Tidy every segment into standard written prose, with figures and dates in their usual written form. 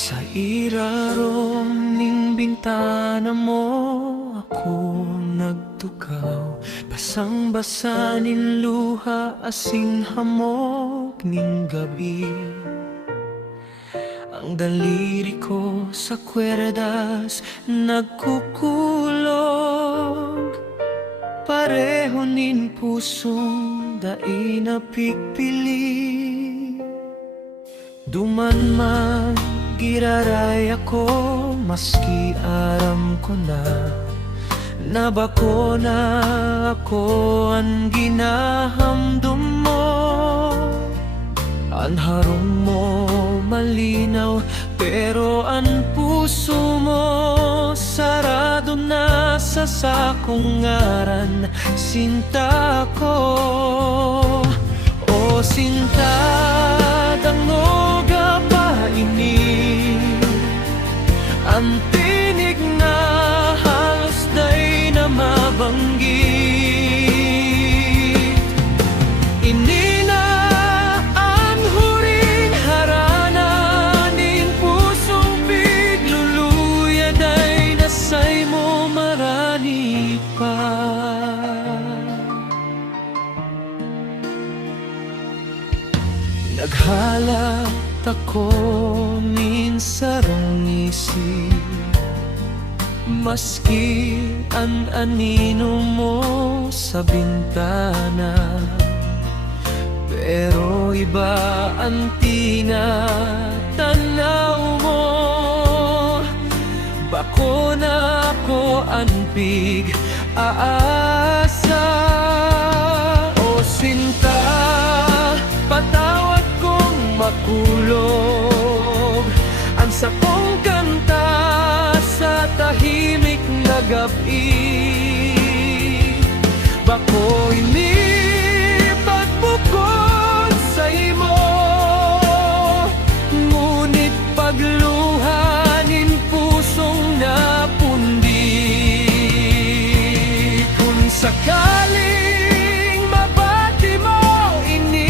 Sa irarong ning bintana mo ako nagtukaw, basang-basa nin luha asing hamog ning gabi. Ang daliri ko sa kwerdas nagkukulog, pareho nin pusong dai na pigpili. Duman man giraray ako, maski aram ko na bako na ako ang ginahamdum mo. Ang harong mo malinaw, pero ang puso mo sarado na sa sakong ngaran, sinta ko. O sinta, dangoga pa ini ang tinig na halos day na mabanggit. Ini na ang huring harana ning pusong pigluluya day nasay mo marani pa. Naghalat ako minsarong isip, maski ang anino mo sa bintana, pero iba ang tinatanaw mo. Bako na ako ang pig-aasa. O sinta, patawad kong makulog ang sakong kanta sa tahimik na gabi. Bako'y ni pagbukod sa imo, ngunit pagluhanin pusong napundi. Kung sakaling mabati mo ini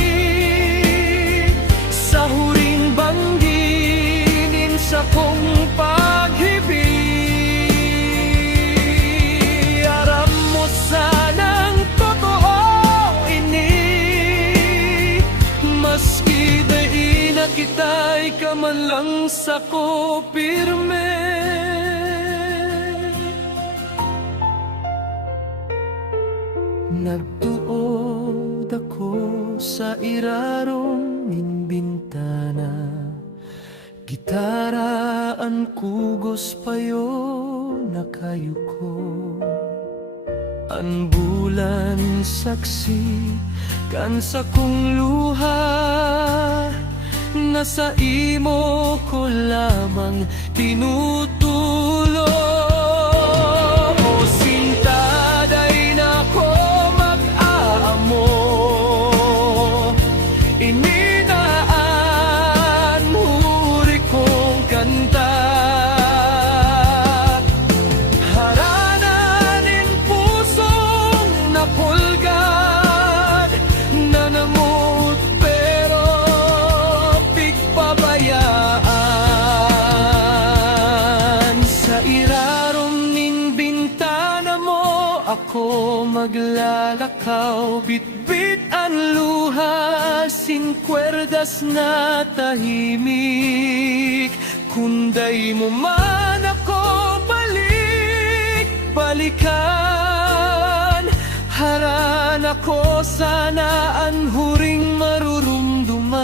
sa huring bangginin sa kong pag-ibig, aram mo sanang totoo ini, maski dai na kita'y ka man lang sako pirme. Nagtuod ako sa irarong ning bintana, gitara ang kugos payo nakayuko. Ang bulan saksi kan sa kong luha, nasa imo ko lamang tinutulog. O sinta, day na ko mag-aamo, ininaan huri kong kanta. Harananin pusong napulgad, nanamot pero pigpabayaan. Sa irarong ning bintana mo ako maglalakaw, bitbit ang luha, sin kwerdas na tahimik. Kunday mo man ako balikan, haran ako sana ang huring marurumduman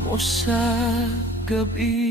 mo sa gabi.